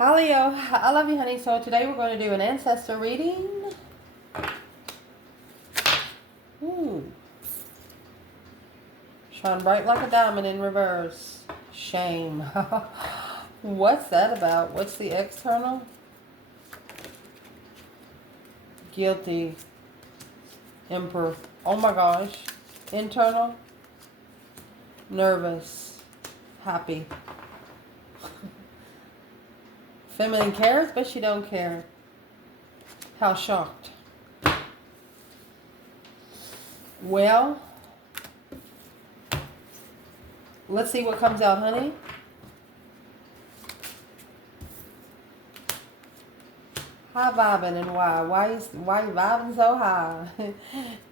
Hi Leo, I love you honey. So today we're going to do an ancestor reading. Ooh. Shine bright like a diamond in reverse. Shame. What's that about? What's the external? Guilty. Emperor. Oh my gosh. Internal. Nervous. Happy. Feminine cares, but she don't care. How shocked. Well, let's see what comes out, honey. High vibing and why? Why you vibing so high?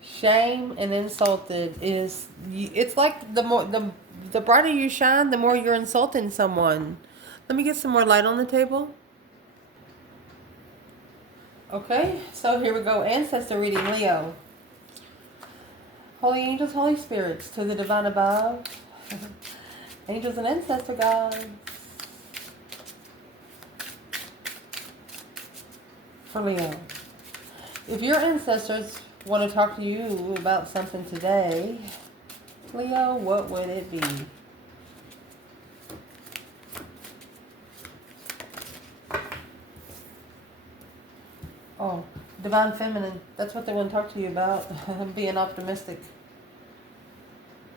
Shame and insulted is. It's like the brighter you shine, the more you're insulting someone. Let me get some more light on the table. Okay, so here we go. Ancestor reading, Leo. Holy angels, holy spirits, to the divine above. Angels and ancestor guides. For Leo. If your ancestors want to talk to you about something today, Leo, what would it be? Oh, divine feminine. That's what they want to talk to you about. Being optimistic.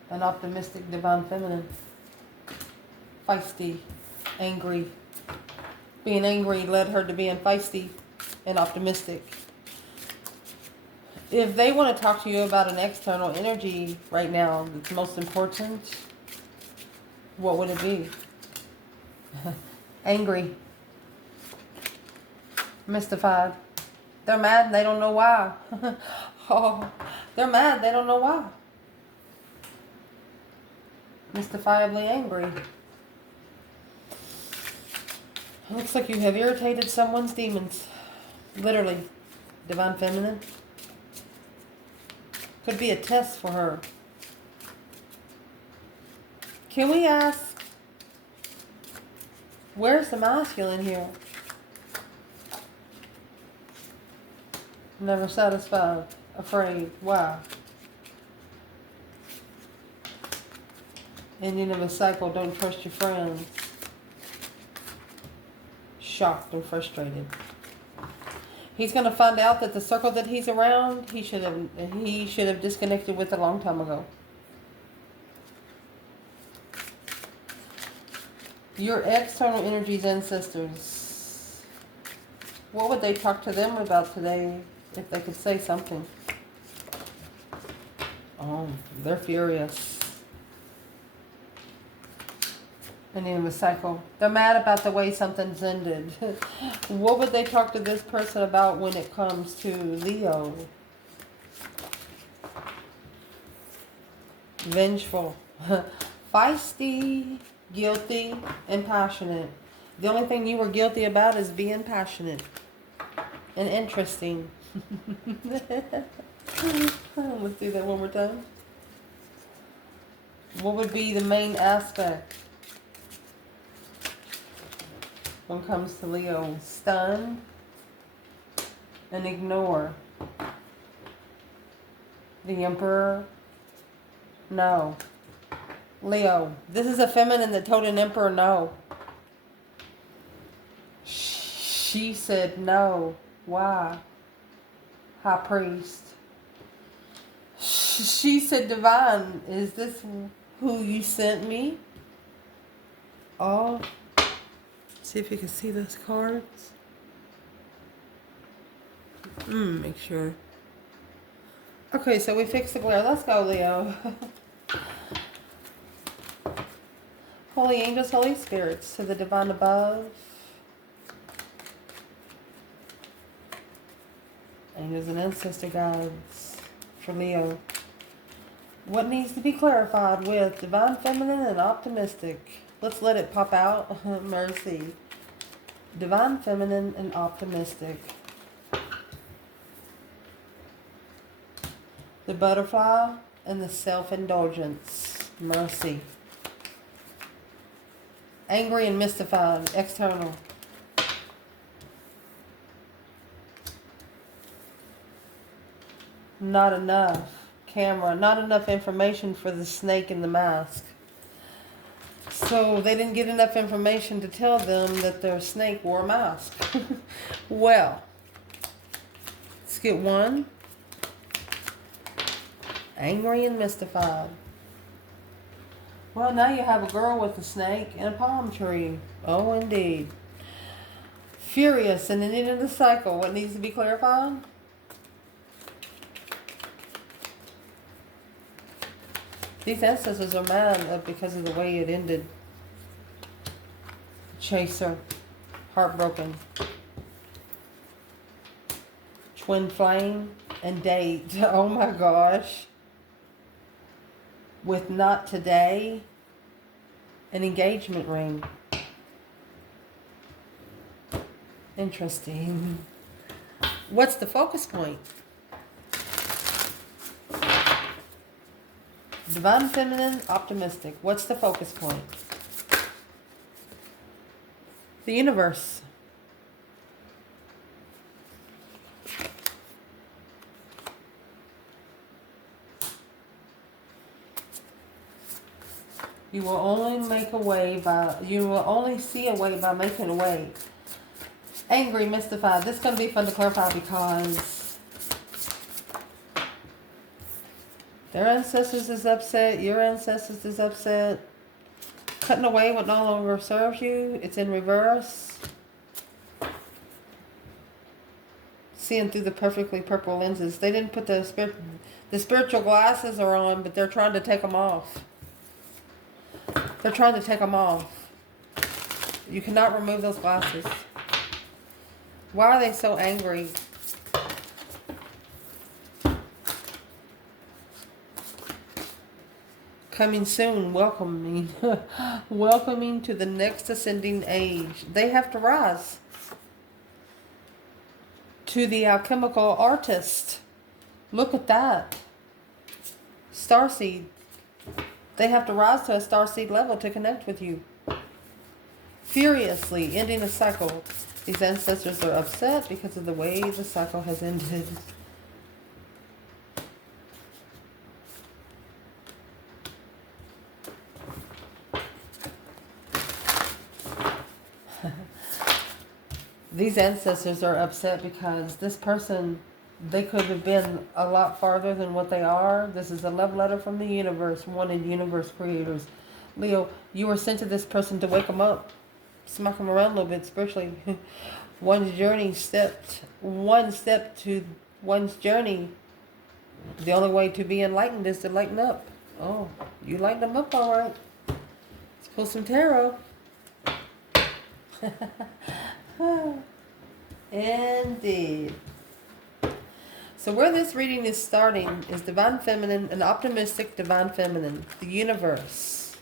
An optimistic divine feminine. Feisty. Angry. Being angry led her to being feisty and optimistic. If they want to talk to you about an external energy right now that's most important, what would it be? Angry. Mystified. They're mad and they don't know why. Oh, they're mad, they don't know why. Mystifiably angry. It looks like you have irritated someone's demons. Literally. Divine feminine. Could be a test for her. Can we ask, where's the masculine here? Never satisfied. Afraid. Why? Ending of a cycle. Don't trust your friends. Shocked and frustrated. He's going to find out that the circle that he's around, he should have disconnected with a long time ago. Your external energies, ancestors. What would they talk to them about today if they could say something? Oh, they're furious. Ending of a cycle. They're mad about the way something's ended. What would they talk to this person about when it comes to Leo? Vengeful. Feisty, guilty, and passionate. The only thing you were guilty about is being passionate and interesting. Let's do that one more time. What would be the main aspect when it comes to Leo? Stun and ignore. The Emperor. No. Leo. This is a feminine that told an Emperor no. She said no. Why? High Priest. She said, Divine, is this who you sent me? Oh. See if you can see those cards. Make sure. Okay, so we fixed the glare. Let's go, Leo. Holy angels, holy spirits, to the divine above. Angels and ancestor guides for Leo. What needs to be clarified with divine feminine and optimistic? Let's let it pop out. Mercy. Divine feminine and optimistic. The butterfly and the self-indulgence. Mercy. Angry and mystified. External. not enough camera, not enough information for the snake in the mask. So they didn't get enough information to tell them that their snake wore a mask. Well, let's get one. Angry and mystified. Well, now you have a girl with a snake and a palm tree. Oh, indeed. Furious and ending of the cycle. What needs to be clarified? These ancestors are mad because of the way it ended. Chaser. Heartbroken. Twin flame and date. Oh my gosh. With not today. An engagement ring. Interesting. What's the focus point? Divine feminine, optimistic. What's the focus point? The universe. You will only make a way by, you will only see a way by making a way. Angry, mystified. This is going to be fun to clarify because their ancestors is upset, your ancestors is upset. Cutting away what no longer serves you. It's in reverse. Seeing through the perfectly purple lenses. They didn't put the spiritual glasses are on, but they're trying to take them off. They're trying to take them off. You cannot remove those glasses. Why are they so angry? Coming soon, welcoming. Welcoming to the next ascending age. They have to rise. To the alchemical artist. Look at that. Starseed. They have to rise to a starseed level to connect with you. Furiously, ending a cycle. These ancestors are upset because of the way the cycle has ended. These ancestors are upset because this person, they could have been a lot farther than what they are. This is a love letter from the universe, wanted universe creators. Leo, you were sent to this person to wake them up, smack them around a little bit spiritually. One step to one's journey. The only way to be enlightened is to lighten up. Oh, you lighten them up all right. Let's pull some tarot. Indeed. So where this reading is starting is Divine Feminine, an optimistic Divine Feminine, the universe.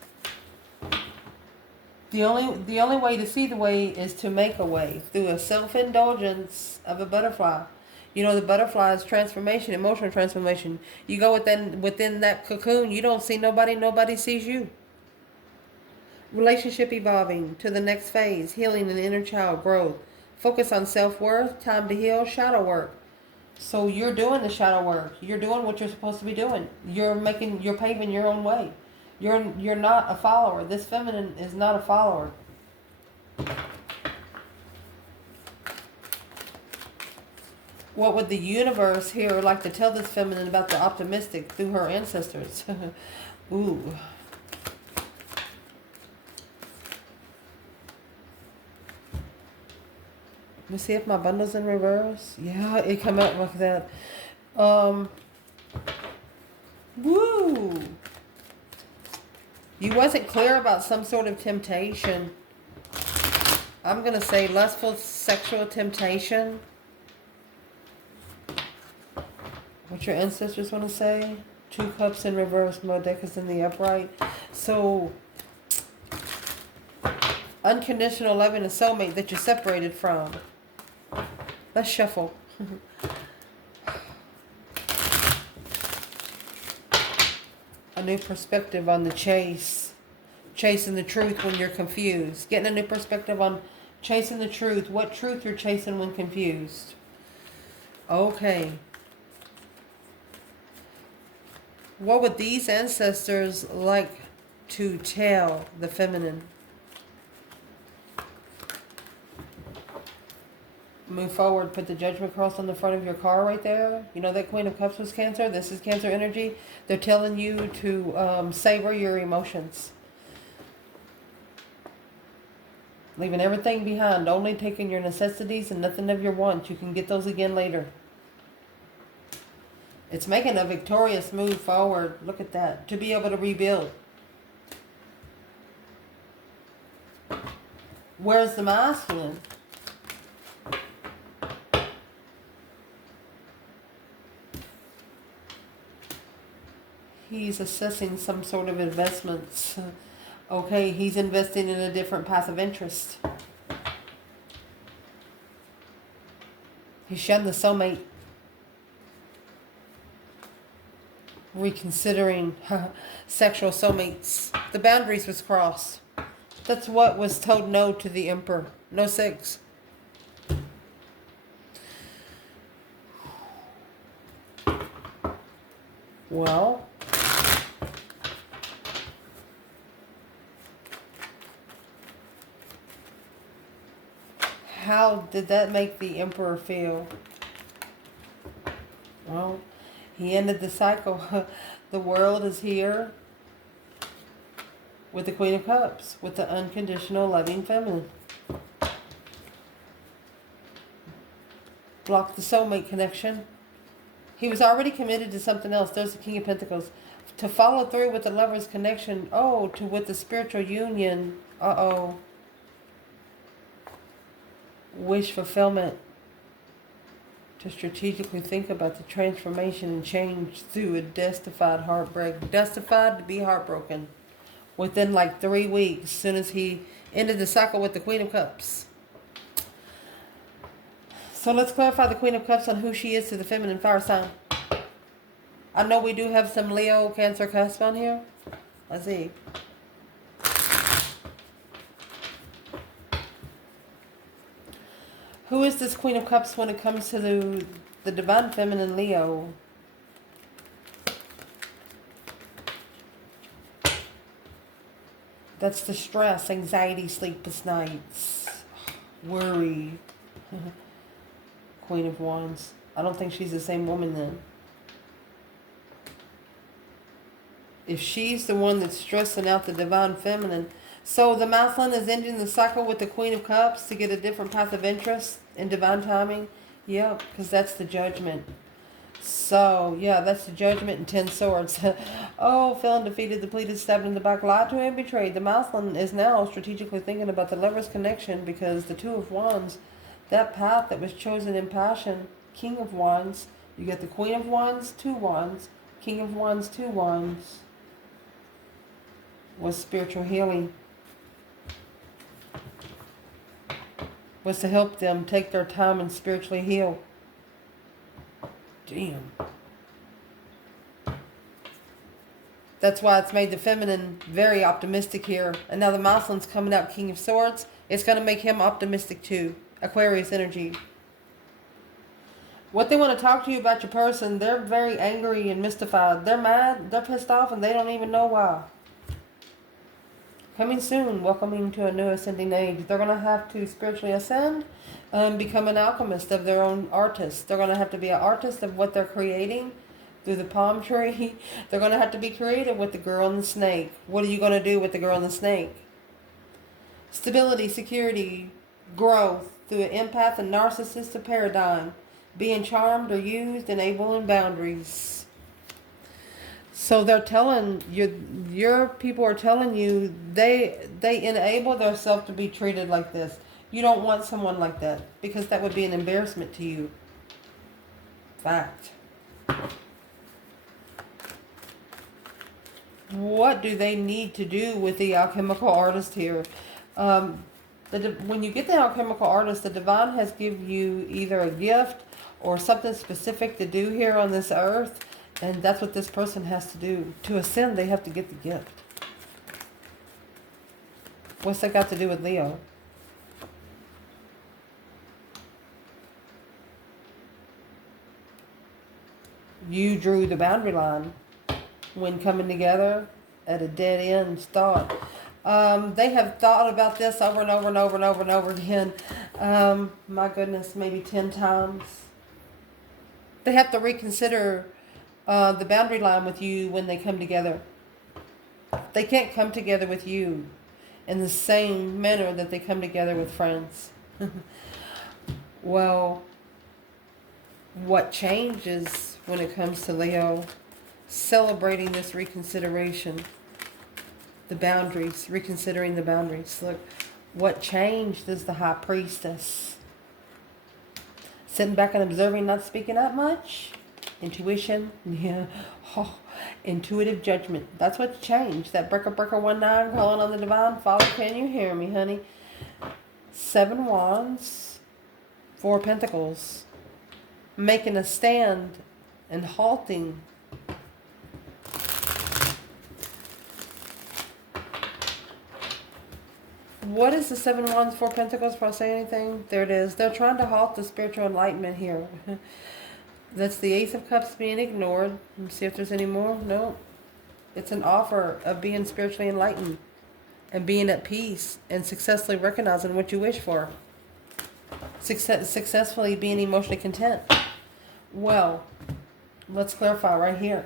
The only way to see the way is to make a way through a self-indulgence of a butterfly. You know, the butterfly is transformation, emotional transformation. You go within that cocoon, you don't see nobody, nobody sees you. Relationship evolving to the next phase, healing and inner child growth. Focus on self-worth, time to heal, shadow work. So you're doing the shadow work. You're doing what you're supposed to be doing. You're paving your own way. You're not a follower. This feminine is not a follower. What would the universe here like to tell this feminine about the optimistic through her ancestors? Ooh. Let me see if my bundle's in reverse. Yeah, it come out like that. Woo! You wasn't clear about some sort of temptation. I'm going to say lustful sexual temptation. What your ancestors want to say? 2 cups in reverse, Modekas in the upright. So, unconditional loving a soulmate that you're separated from. Let's shuffle. A new perspective on the chase. Chasing the truth when you're confused. Getting a new perspective on chasing the truth. What truth you're chasing when confused. Okay. What would these ancestors like to tell the feminine? Move forward. Put the Judgment cross on the front of your car right there. You know that Queen of Cups was Cancer? This is Cancer energy. They're telling you to savor your emotions. Leaving everything behind. Only taking your necessities and nothing of your wants. You can get those again later. It's making a victorious move forward. Look at that. To be able to rebuild. Where's the masculine? He's assessing some sort of investments. Okay, he's investing in a different path of interest. He's shunned the soulmate. Reconsidering sexual soulmates. The boundaries was crossed. That's what was told no to the Emperor. No sex. Well, how did that make the Emperor feel? Well, he ended the cycle. The world is here with the Queen of Cups, with the unconditional loving feminine. Blocked the soulmate connection. He was already committed to something else. There's the King of Pentacles. To follow through with the lover's connection. Oh, to with the spiritual union. Uh-oh. Wish fulfillment. To strategically think about the transformation and change through a justified heartbreak. Justified to be heartbroken. Within like 3 weeks. As soon as he ended the cycle with the Queen of Cups. So let's clarify the Queen of Cups on who she is to the feminine fire sign. I know we do have some Leo, Cancer cusp on here. Let's see. Who is this Queen of Cups when it comes to the divine feminine Leo? That's the stress, anxiety, sleepless nights, worry. Queen of Wands. I don't think she's the same woman then. If she's the one that's stressing out the divine feminine. So the masculine is ending the cycle with the Queen of Cups to get a different path of interest in divine timing. Yeah, because that's the Judgment. So, yeah, that's the Judgment and 10 swords. Oh, feeling defeated, depleted, stabbed in the back, lied to and betrayed. The masculine is now strategically thinking about the lover's connection because the Two of Wands, that path that was chosen in passion, King of Wands, you get the Queen of Wands, 2 Wands, King of Wands, 2 Wands, was spiritual healing. Was to help them take their time and spiritually heal. Damn. That's why it's made the feminine very optimistic here. And now the masculine's coming out King of Swords. It's going to make him optimistic too. Aquarius energy. What they want to talk to you about your person, they're very angry and mystified. They're mad, they're pissed off, and they don't even know why. Coming soon, welcoming to a new ascending age. They're going to have to spiritually ascend and become an alchemist of their own artist. They're going to have to be an artist of what they're creating through the palm tree. They're going to have to be creative with the girl and the snake. What are you going to do with the girl and the snake? Stability, security, growth through an empath and narcissistic paradigm. Being charmed or used, enabling boundaries. So they're telling you, your people are telling you they enable themselves to be treated like this. You don't want someone like that because that would be an embarrassment to you. Fact. What do they need to do with the alchemical artist here? When you get the alchemical artist, the divine has given you either a gift or something specific to do here on this earth. And that's what this person has to do. To ascend, they have to get the gift. What's that got to do with Leo? You drew the boundary line. when coming together at a dead end thought. They have thought about this over and over and over and over and over again. My goodness, maybe 10 times. They have to reconsider the boundary line with you when they come together. They can't come together with you in the same manner that they come together with friends. Well, what changes when it comes to Leo? Celebrating this reconsideration. The boundaries, reconsidering the boundaries. Look, what changed is the High Priestess. Sitting back and observing, not speaking up much. Intuition, yeah. Oh, intuitive judgment. That's what changed. That breaker 19 calling on the divine. Father, can you hear me, honey? 7 wands, 4 pentacles. Making a stand and halting. What is the 7 wands, 4 pentacles? Before I say anything, there it is. They're trying to halt the spiritual enlightenment here. That's the Ace of Cups being ignored. Let's see if there's any more. No. It's an offer of being spiritually enlightened and being at peace and successfully recognizing what you wish for. Successfully being emotionally content. Well, let's clarify right here.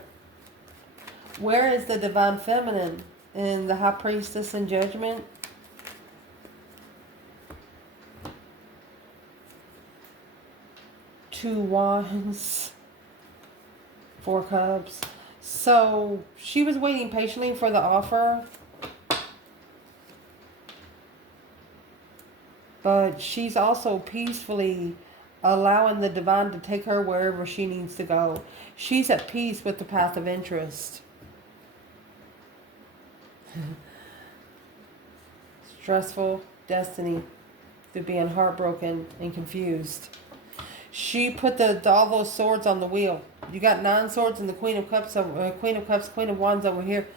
Where is the divine feminine in the High Priestess in Judgment? Two wands, 4 cups. So she was waiting patiently for the offer, but she's also peacefully allowing the divine to take her wherever she needs to go. She's at peace with the path of interest. Stressful destiny through being heartbroken and confused. She put all those swords on the wheel. You got 9 swords and the Queen of Cups, Queen of Wands over here.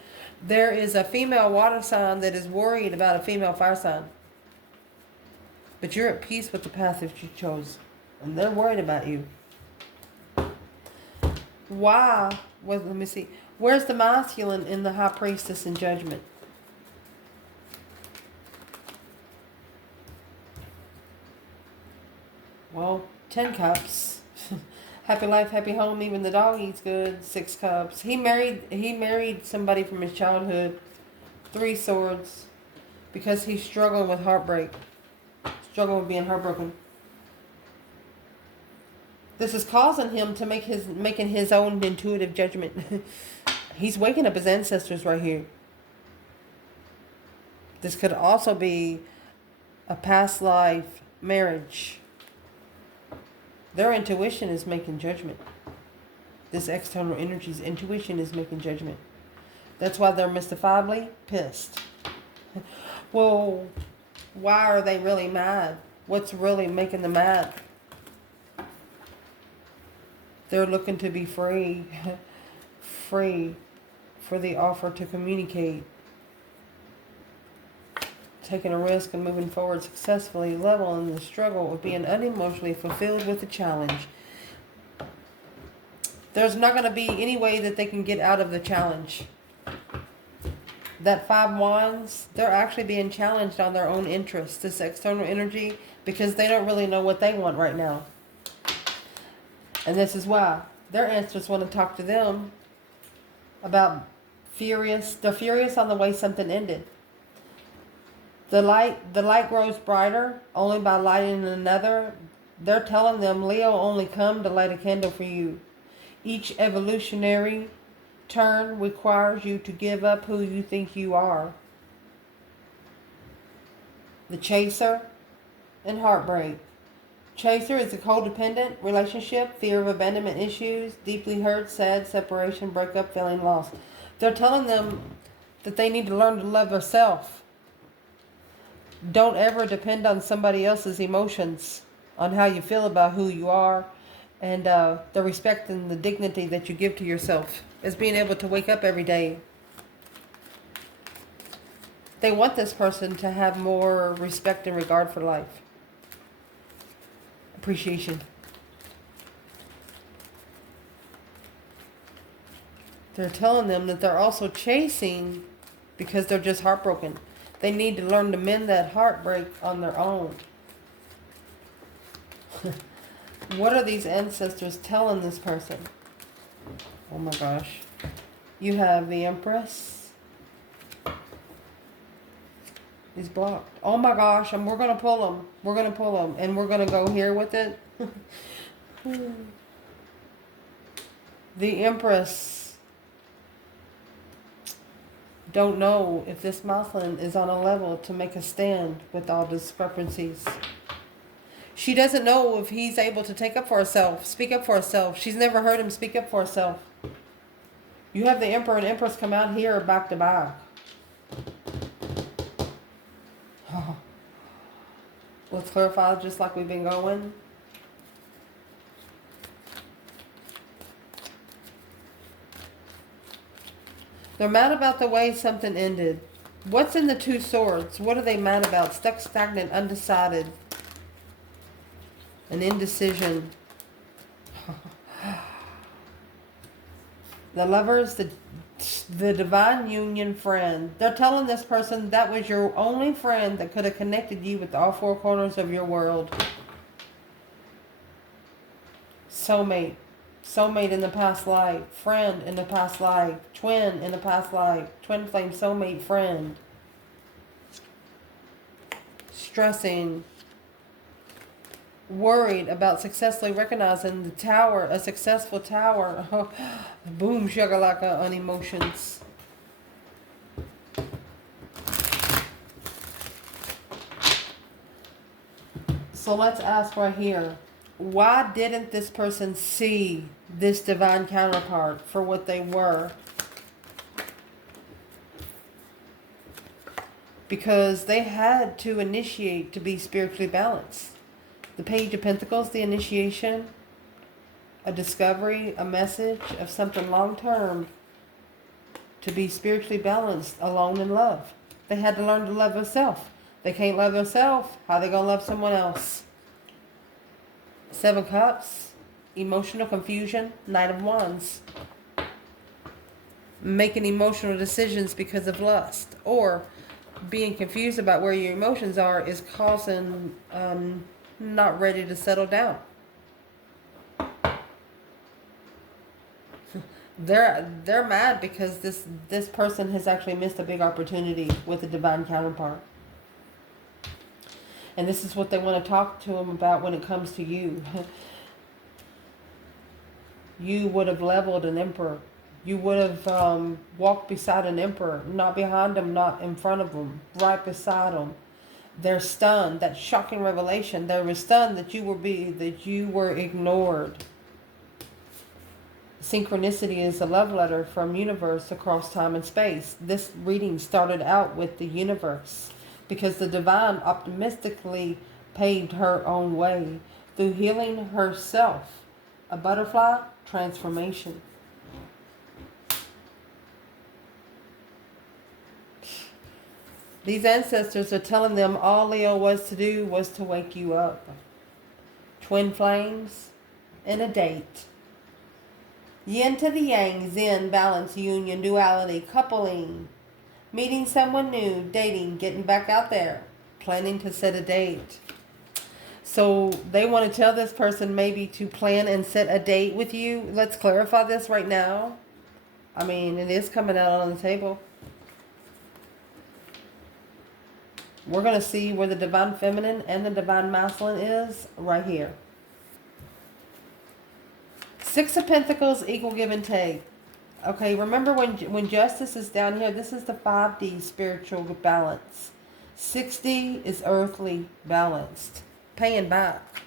There is a female water sign that is worried about a female fire sign. But you're at peace with the path that you chose. And they're worried about you. Why? Well, let me see. Where's the masculine in the High Priestess in Judgment? Well, 10 cups. Happy life, happy home, even the dog eats good. 6 cups. He married somebody from his childhood. 3 swords. Because he's struggling with heartbreak. Struggling with being heartbroken. This is causing him to making his own intuitive judgment. He's waking up his ancestors right here. This could also be a past life marriage. Their intuition is making judgment. This external energy's intuition is making judgment. That's why they're mystifiably pissed. Well, why are they really mad? What's really making them mad? They're looking to be free. Free for the offer to communicate. Taking a risk and moving forward successfully, leveling the struggle of being unemotionally fulfilled with the challenge. There's not going to be any way that they can get out of the challenge. That 5 wands, they're actually being challenged on their own interests, this external energy, because they don't really know what they want right now. And this is why. Their ancestors want to talk to them about furious. They're furious on the way something ended. The light grows brighter only by lighting another. They're telling them, Leo, only come to light a candle for you. Each evolutionary turn requires you to give up who you think you are. The chaser and heartbreak. Chaser is a codependent relationship, fear of abandonment issues, deeply hurt, sad, separation, breakup, feeling lost. They're telling them that they need to learn to love themselves. Don't ever depend on somebody else's emotions, on how you feel about who you are, and the respect and the dignity that you give to yourself is being able to wake up every day. They want this person to have more respect and regard for life. Appreciation. They're telling them that they're also chasing because they're just heartbroken. They need to learn to mend that heartbreak on their own. What are these ancestors telling this person? Oh my gosh. You have the Empress. He's blocked. Oh my gosh, and we're going to pull him. We're going to pull him. And we're going to go here with it. The Empress. Don't know if this Moslem is on a level to make a stand with all discrepancies. She doesn't know if he's able to take up for herself, speak up for herself. She's never heard him speak up for herself. You have the Emperor and Empress come out here back to back. Let's clarify just like we've been going. They're mad about the way something ended. What's in the Two Swords? What are they mad about? Stuck, stagnant, undecided. An indecision. The Lovers, the divine union friend. They're telling this person that was your only friend that could have connected you with all four corners of your world. Soulmate. Soulmate in the past life. Friend in the past life. Twin in the past life. Twin flame soulmate friend. Stressing. Worried about successfully recognizing the tower, a successful tower. Boom, shakalaka on emotions. So let's ask right here. Why didn't this person see this divine counterpart for what they were? Because they had to initiate to be spiritually balanced. The Page of Pentacles, the initiation, a discovery, a message of something long-term to be spiritually balanced, alone in love. They had to learn to love themselves. They can't love themselves. How they going to love someone else? Seven Cups, emotional confusion, Knight of Wands. Making emotional decisions because of lust. Or being confused about where your emotions are is causing not ready to settle down. They're mad because this person has actually missed a big opportunity with a divine counterpart. And this is what they want to talk to them about when it comes to you. You would have leveled an emperor. You would have walked beside an emperor. Not behind them, not in front of them. Right beside them. They're stunned. That shocking revelation. They were stunned that you were ignored. Synchronicity is a love letter from universe across time and space. This reading started out with the universe because the divine optimistically paved her own way through healing herself. A butterfly transformation. These ancestors are telling them all Leo was to do was to wake you up. Twin flames and a date. Yin to the yang, zen, balance, union, duality, coupling. Meeting someone new, dating, getting back out there. Planning to set a date. So they want to tell this person maybe to plan and set a date with you. Let's clarify this right now. I mean, it is coming out on the table. We're going to see where the divine feminine and the divine masculine is right here. Six of Pentacles, equal give and take. Okay, remember when justice is down here, this is the 5D spiritual balance. 6D is earthly balanced. Paying back.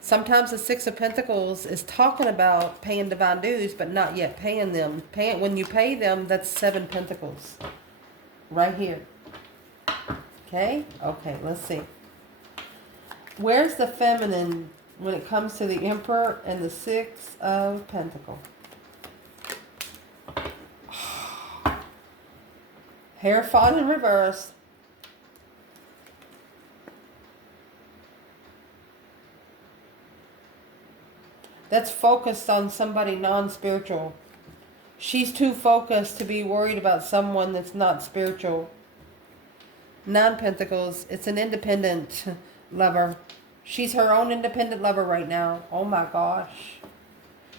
Sometimes the Six of Pentacles is talking about paying divine dues, but not yet paying them. When you pay them, that's 7 Pentacles. Right here. Okay? Okay, let's see. Where's the feminine when it comes to the Emperor and the Six of Pentacles? Hair fought in reverse. That's focused on somebody non-spiritual. She's too focused to be worried about someone that's not spiritual. 9 Pentacles, it's an independent lover. She's her own independent lover right now. Oh my gosh.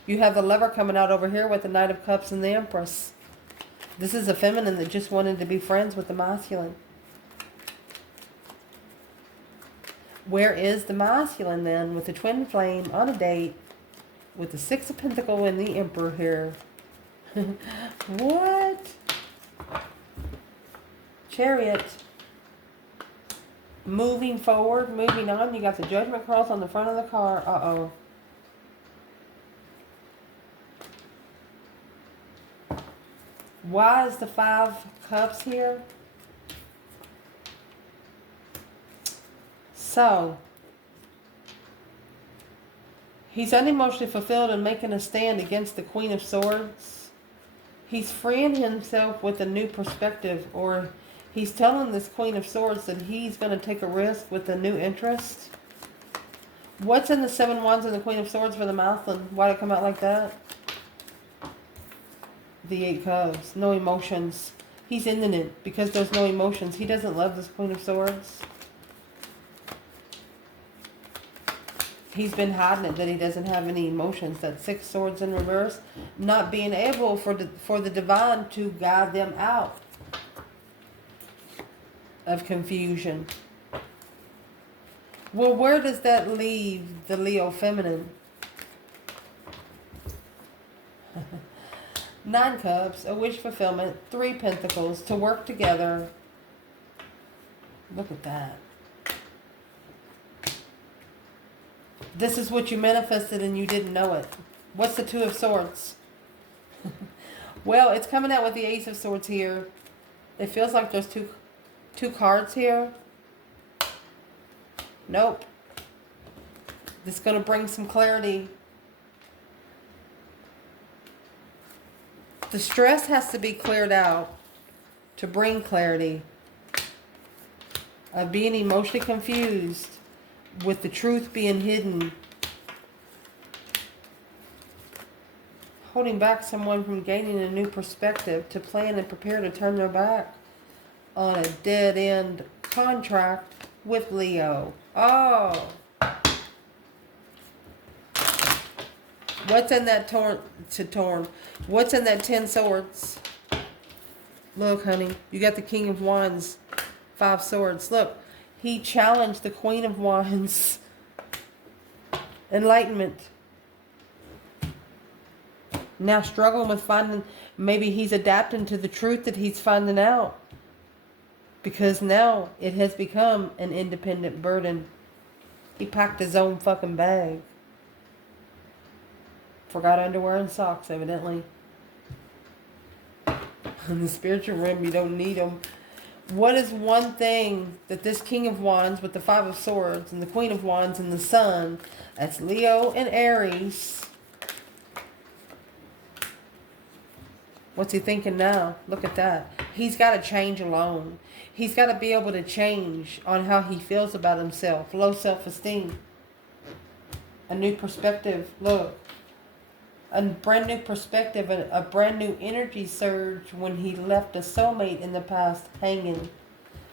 You have the lover coming out over here with the Knight of Cups and the Empress. This is a feminine that just wanted to be friends with the masculine. Where is the masculine then with the twin flame on a date with the 6 of Pentacles and the Emperor here? What? Chariot. Moving forward, moving on. You got the Judgment cross on the front of the car. Uh-oh. Why is the 5 cups here? So, he's unemotionally fulfilled and making a stand against the Queen of Swords. He's freeing himself with a new perspective, or he's telling this Queen of Swords that he's going to take a risk with a new interest. What's in the 7 Wands and the Queen of Swords for the masculine? Why did it come out like that? The 8 Cups. No emotions. He's ending it because there's no emotions. He doesn't love this Queen of Swords. He's been hiding it, that he doesn't have any emotions. That 6 Swords in reverse. Not being able for the divine to guide them out of confusion. Well, where does that leave the Leo feminine? 9 Cups, a wish fulfillment, 3 Pentacles, to work together. Look at that. This is what you manifested and you didn't know it. What's the 2 of Swords? Well, it's coming out with the Ace of Swords here. It feels like there's two cards here. Nope. This is going to bring some clarity. The stress has to be cleared out to bring clarity. Of being emotionally confused with the truth being hidden. Holding back someone from gaining a new perspective to plan and prepare to turn their back on a dead-end contract with Leo. Oh. What's in that torn? What's in that 10 Swords? Look, honey. You got the King of Wands. 5 Swords. Look. He challenged the Queen of Wands. Enlightenment. Now struggling with finding, maybe he's adapting to the truth that he's finding out. Because now it has become an independent burden. He packed his own fucking bag. Forgot underwear and socks, evidently. In the spiritual realm, you don't need them. What is one thing that this King of Wands with the 5 of Swords and the Queen of Wands and the Sun, that's Leo and Aries. What's he thinking now? Look at that. He's got to change alone. He's got to be able to change on how he feels about himself. Low self-esteem. A new perspective. Look. A brand new perspective. A brand new energy surge when he left a soulmate in the past hanging.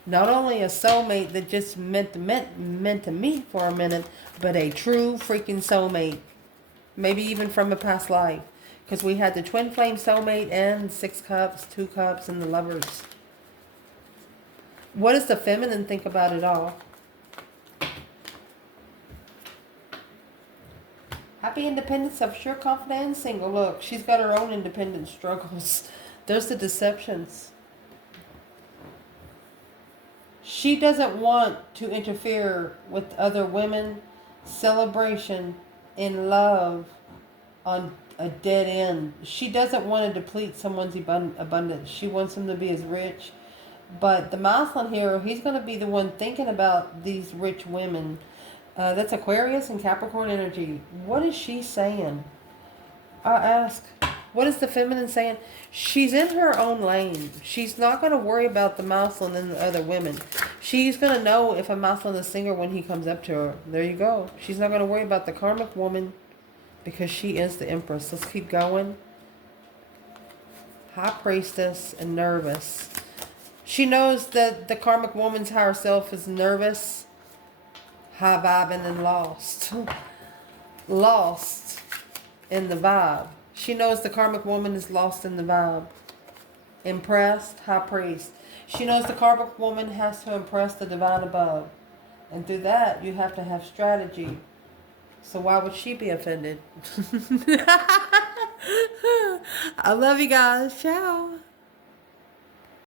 Not only a soulmate that just meant to meet for a minute, but a true freaking soulmate. Maybe even from a past life. Because we had the twin flame soulmate and 6 cups, 2 cups, and the lovers. What does the feminine think about it all? Happy independence, self-sure, confident, and single. Look, she's got her own independent struggles. There's the deceptions. She doesn't want to interfere with other women. Celebration in love on a dead end. She doesn't want to deplete someone's abundance. She wants them to be as rich. But the masculine here, he's going to be the one thinking about these rich women. That's Aquarius and Capricorn energy. What is she saying? I ask, what is the feminine saying? She's in her own lane. She's not going to worry about the masculine and the other women. She's going to know if a masculine is single when he comes up to her. There you go. She's not going to worry about the karmic woman because she is the Empress. Let's keep going. High Priestess, and nervous. She knows that the karmic woman's higher self is nervous, high vibing, and lost. Lost in the vibe. She knows the karmic woman is lost in the vibe. Impressed, high priest. She knows the karmic woman has to impress the divine above. And through that, you have to have strategy. So why would she be offended? I love you guys. Ciao.